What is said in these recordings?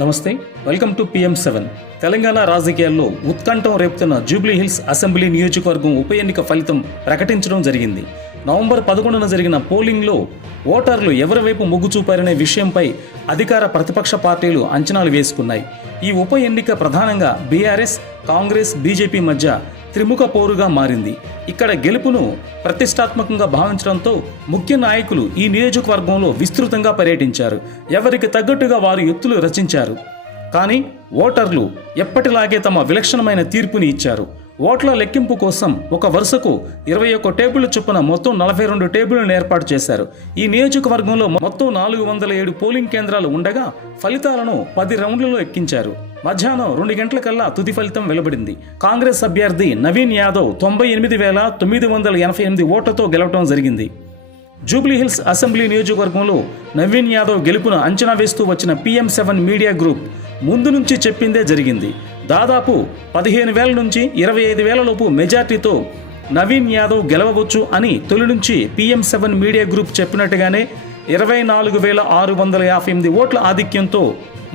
నమస్తే welcome to PM seven Telangana రాజకీయాల్లో ఉత్కంఠం రేపుతున్న జూబ్లీ హిల్స్ అసెంబ్లీ నియోజకవర్గం ఉప ఎన్నిక ఫలితం ప్రకటించడం జరిగింది. నవంబర్ పదకొండున జరిగిన పోలింగ్లో ఓటర్లు ఎవరి వైపు మొగ్గు చూపారనే విషయంపై అధికార ప్రతిపక్ష పార్టీలు అంచనాలు వేసుకున్నాయి. ఈ ఉప ఎన్నిక ప్రధానంగా బీఆర్ఎస్ కాంగ్రెస్ బీజేపీ మధ్య త్రిముఖ పోరుగా మారింది. ఇక్కడ గెలుపును ప్రతిష్టాత్మకంగా భావించడంతో ముఖ్య నాయకులు ఈ నియోజకవర్గంలో విస్తృతంగా పర్యటించారు. ఎవరికి తగ్గట్టుగా వారు ఎత్తులు రచించారు. కానీ ఓటర్లు ఎప్పటిలాగే తమ విలక్షణమైన తీర్పుని ఇచ్చారు. ఓట్ల లెక్కింపు కోసం ఒక వరుసకు ఇరవై ఒక్క టేబుల్ చొప్పున మొత్తం నలభై రెండు టేబుల్ను ఏర్పాటు చేశారు. ఈ నియోజకవర్గంలో మొత్తం నాలుగు వందల ఏడు పోలింగ్ కేంద్రాలు ఉండగా ఫలితాలను పది రౌండ్లలో ఎక్కించారు. మధ్యాహ్నం రెండు గంటలకల్లా తుది ఫలితం వెలువడింది. కాంగ్రెస్ అభ్యర్థి నవీన్ యాదవ్ తొంభై ఎనిమిది వేల తొమ్మిది వందల ఎనభై ఎనిమిది ఓట్లతో గెలవడం జరిగింది. జూబ్లీహిల్స్ అసెంబ్లీ నియోజకవర్గంలో నవీన్ యాదవ్ గెలుపును అంచనా వేస్తూ వచ్చిన పిఎం సెవెన్ మీడియా గ్రూప్ ముందు నుంచి చెప్పిందే జరిగింది. దాదాపు పదిహేను వేల నుంచి ఇరవై ఐదు వేలలోపు మెజార్టీతో నవీన్ యాదవ్ గెలవవచ్చు అని తొలి నుంచి పిఎం సెవెన్ మీడియా గ్రూప్ చెప్పినట్టుగానే ఇరవై నాలుగు వేల ఆరు వందల యాభై ఎనిమిది ఓట్ల ఆధిక్యంతో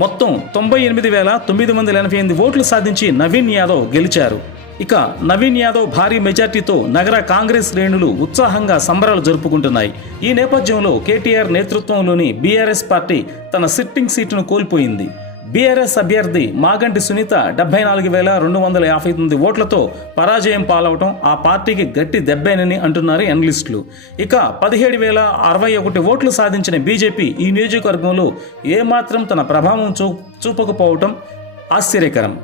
మొత్తం తొంభై ఎనిమిది వేల తొమ్మిది వందల ఎనభై ఎనిమిది ఓట్లు సాధించి నవీన్ యాదవ్ గెలిచారు. ఇక నవీన్ యాదవ్ భారీ మెజార్టీతో నగర కాంగ్రెస్ శ్రేణులు ఉత్సాహంగా సంబరాలు జరుపుకుంటున్నాయి. ఈ నేపథ్యంలో కేటీఆర్ నేతృత్వంలోని బీఆర్ఎస్ పార్టీ తన సిట్టింగ్ సీటును కోల్పోయింది. బీఆర్ఎస్ అభ్యర్థి మాగంటి సునీత డెబ్బై నాలుగు వేల రెండు వందల యాభై తొమ్మిది ఓట్లతో పరాజయం పాలవటం ఆ పార్టీకి గట్టి దెబ్బేనని అంటున్నారు ఎనలిస్టులు ఇక పదిహేడు వేల అరవై ఒకటి ఓట్లు సాధించిన బీజేపీ ఈ నియోజకవర్గంలో ఏమాత్రం తన ప్రభావం చూ చూపకపోవటం ఆశ్చర్యకరం.